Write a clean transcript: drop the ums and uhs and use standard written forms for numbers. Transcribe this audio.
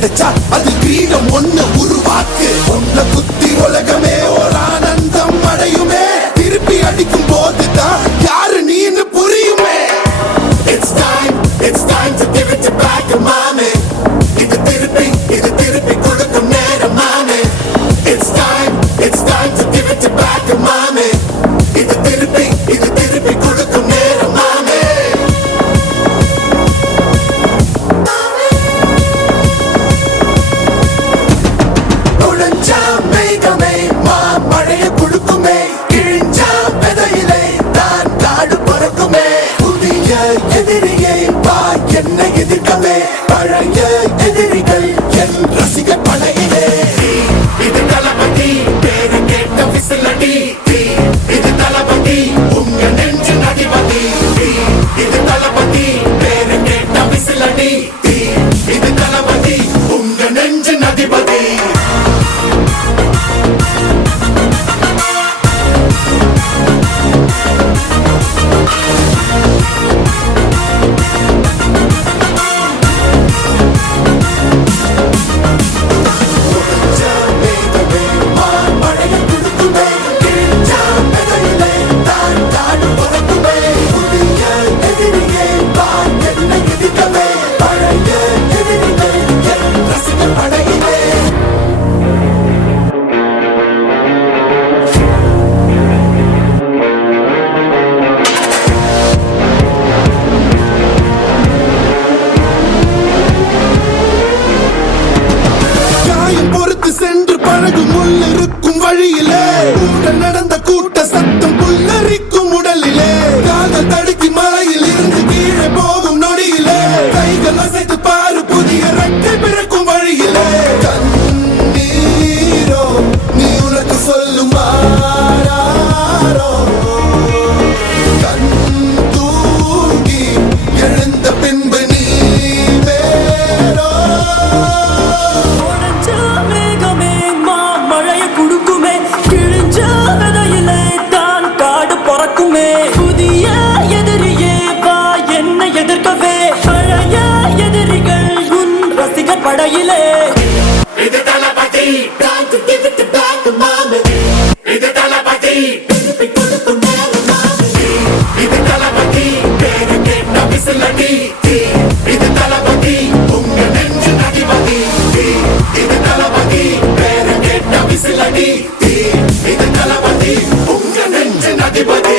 கிடைச்சா அது கிரீடம் ஒண்ணு உருவாக்கு. ஒன்ன குத்தி உலகமே ஒரு ஆனந்தம் அடையுமே. திருப்பி அடிக்கும் போதுதான் யாரு நீன்னு புரியுமே. It's time to give it back, mommy. இது திருப்பி கொடுக்கும் நேரம், mommy. It's time to give it back, mommy. இது திருப்பி கொடுக்கும் நேரம், mommy. நுழைஞ்சா மேகமே மழைய குழுக்குமே. கிழிஞ்சா விதையிலே தான் காடு பறக்குமே. புதிய எதிரியை வா என்னை எதிர்க்கவே. பழைய எதிரிகள் என் ரசிகர் படையிலே. இது தளபதி பேரு கேட்ட விசிலடி. இது தளபதி உங்க நெஞ்சு அதிபதி. இது தளபதி பேரு கேட்ட விசிலடி. இது தளபதி உங்க நெஞ்சு அதிபதி. சென்று பழகு முள்ளிருக்கும் வழியிலே. கூட நடந்த கூட்ட சத்தம் புல்லரிக்கும் உடலிலே. காதல் தடுக்கி மலையில் இருந்து கீழே போகும் நொடியிலே. கைகள் அசைத்து பாரு புதிய ரெக்கை பிறக்கும் வழியிலே. கண்ணீரோ நீ உனக்கு சொல்லும் ஆராரோ. கண் தூங்கி எழுந்த பின்பு நீ வேறோ. புதிய எதிரியே வா என்னை எதிர்க்கவே. பழைய எதிரிகள் உன் ரசிகர் படையிலே. இது தளபதி time to give it back, mommy. இது தளபதி திருப்பி கொடுக்கும் நேரம், mommy. இது தளபதி பேரு கேட்ட விசிலடி. இது தளபதி உங்க நெஞ்சு அதிபதி. இது தளபதி பேரு கேட்ட விசிலடி. இது தளபதி உங்க நெஞ்சு அதிபதி.